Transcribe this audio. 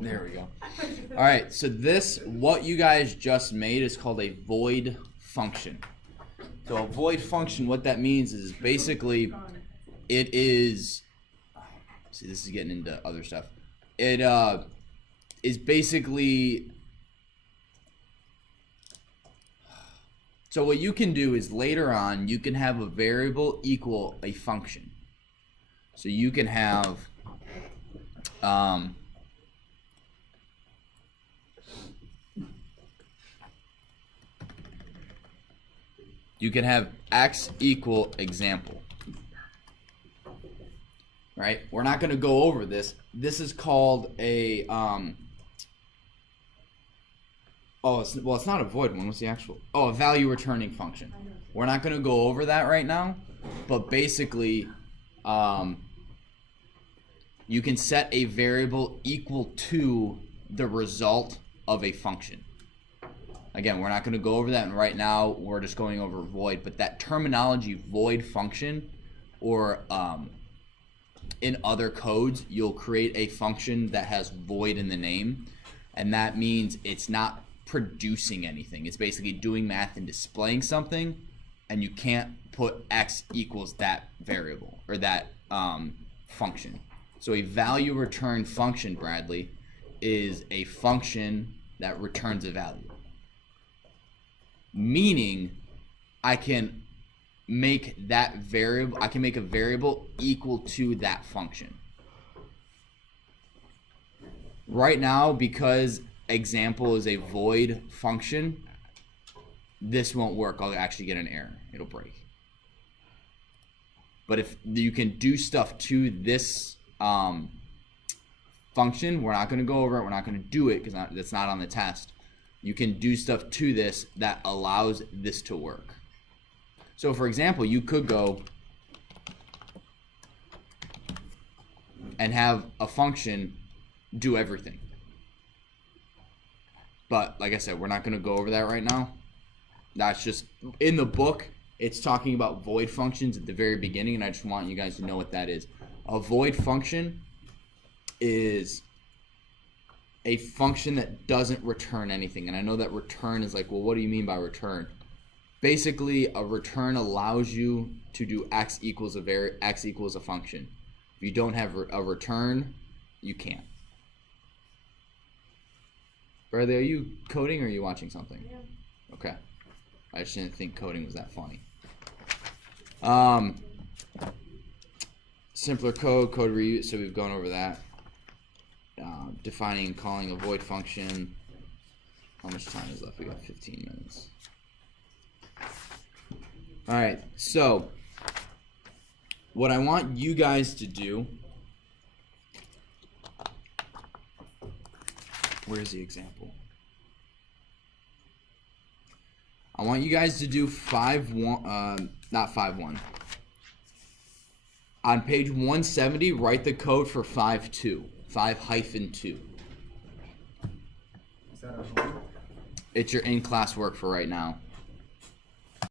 There we go. All right, so what you guys just made is called a void function. So a void function, what that means is basically it is, see, this is getting into other stuff. It is basically, so what you can do is later on you can have a variable equal a function. So you can have x equal example, right? We're not going to go over this. This is called a it's not a void one. What's the actual? Oh, a value returning function. We're not going to go over that right now, but basically you can set a variable equal to the result of a function. Again, we're not going to go over that right now. We're just going over void. But that terminology, void function, or in other codes, you'll create a function that has void in the name. And that means it's not producing anything. It's basically doing math and displaying something. And you can't put x equals that variable or that function. So a value return function, Bradley, is a function that returns a value. Meaning, I can make that variable, I can make a variable equal to that function. Right now, because example is a void function, this won't work. I'll actually get an error. It'll break. But if you can do stuff to this function, we're not going to go over it. We're not going to do it because that's not on the test. You can do stuff to this that allows this to work. So for example, you could go and have a function do everything. But like I said, we're not going to go over that right now. That's just in the book. It's talking about void functions at the very beginning, and I just want you guys to know what that is. A void function is a function that doesn't return anything. And I know that return is like, well, what do you mean by return? Basically, a return allows you to do x equals a function. If you don't have a return, you can't. Bradley, are you coding or are you watching something? Yeah. Okay. I just didn't think coding was that funny. Simpler code reuse, so we've gone over that. Defining and calling a void function. How much time is left? We got 15 minutes. Alright, so what I want you guys to do, where's the example? I want you guys to do 5-1, not 5-1. On page 170, write the code for 5-2. 5-2. Is that a homework? It's your in-class work for right now.